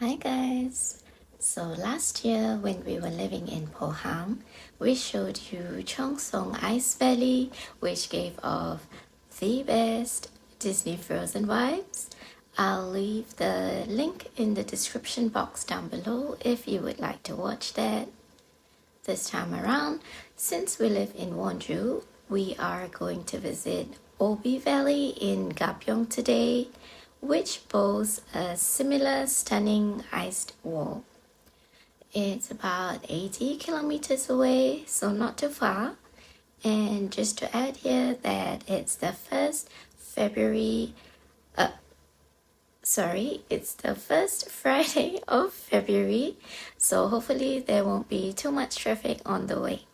Hi guys! So last year when we were living in Pohang, we showed you Cheongsong Ice Valley, which gave off the best Disney Frozen vibes. I'll leave the link in the description box down below if you would like to watch that. This time around, since we live in Wonju, we are going to visit Obi Valley in Gapyeong today, which boasts a similar stunning iced wall. It's about 80 kilometers away, so not too far. And just to add here that it's the first Friday of February, so hopefully there won't be too much traffic on the way.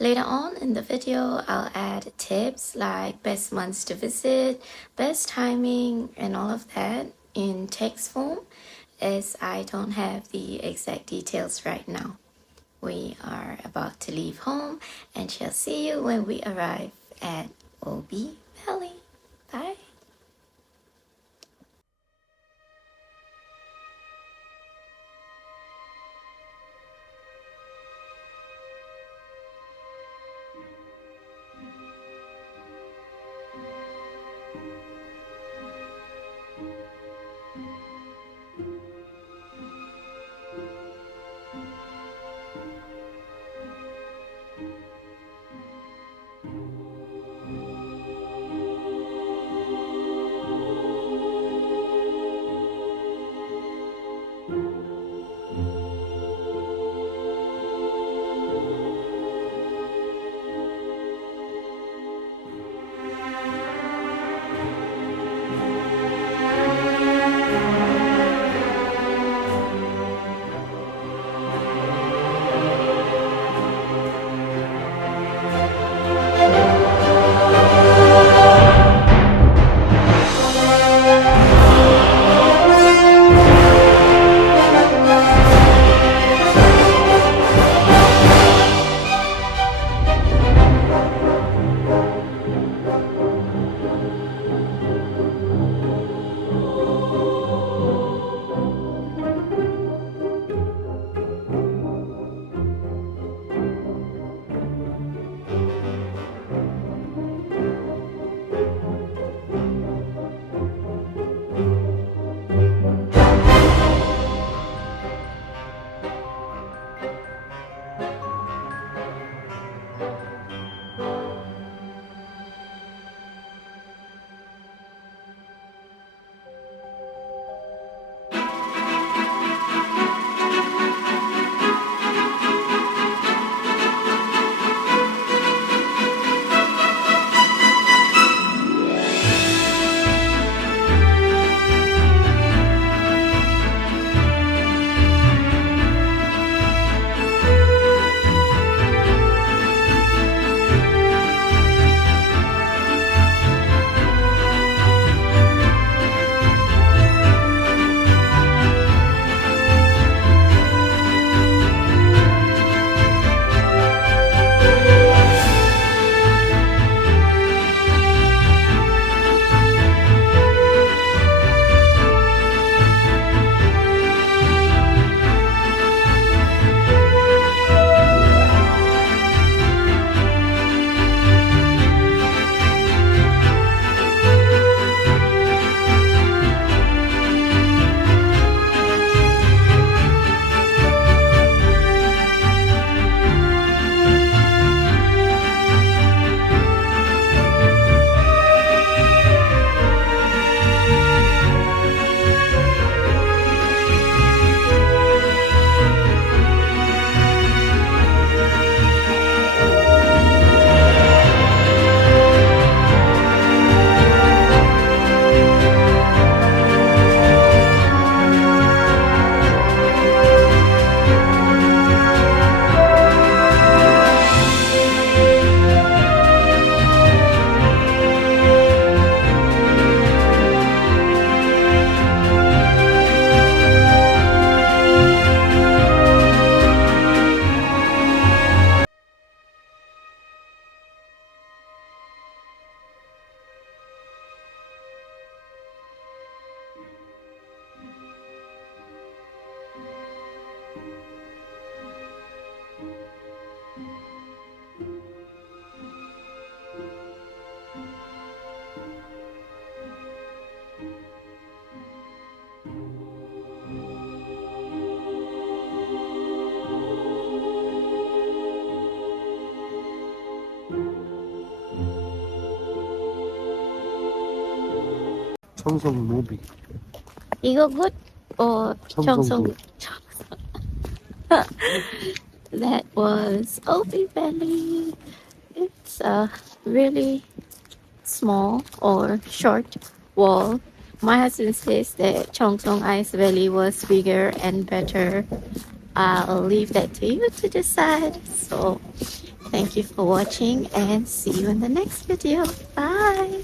Later on in the video, I'll add tips like best months to visit, best timing, and all of that in text form, as I don't have the exact details right now. We are about to leave home and shall see you when we arrive at Obi Valley. Bye! 청송 모비. 이거 good or 청송 청송? That was Obi Valley. It's a really small or short wall. My husband says that Chongsong Ice Valley was bigger and better. I'll leave that to you to decide. So thank you for watching and see you in the next video. Bye.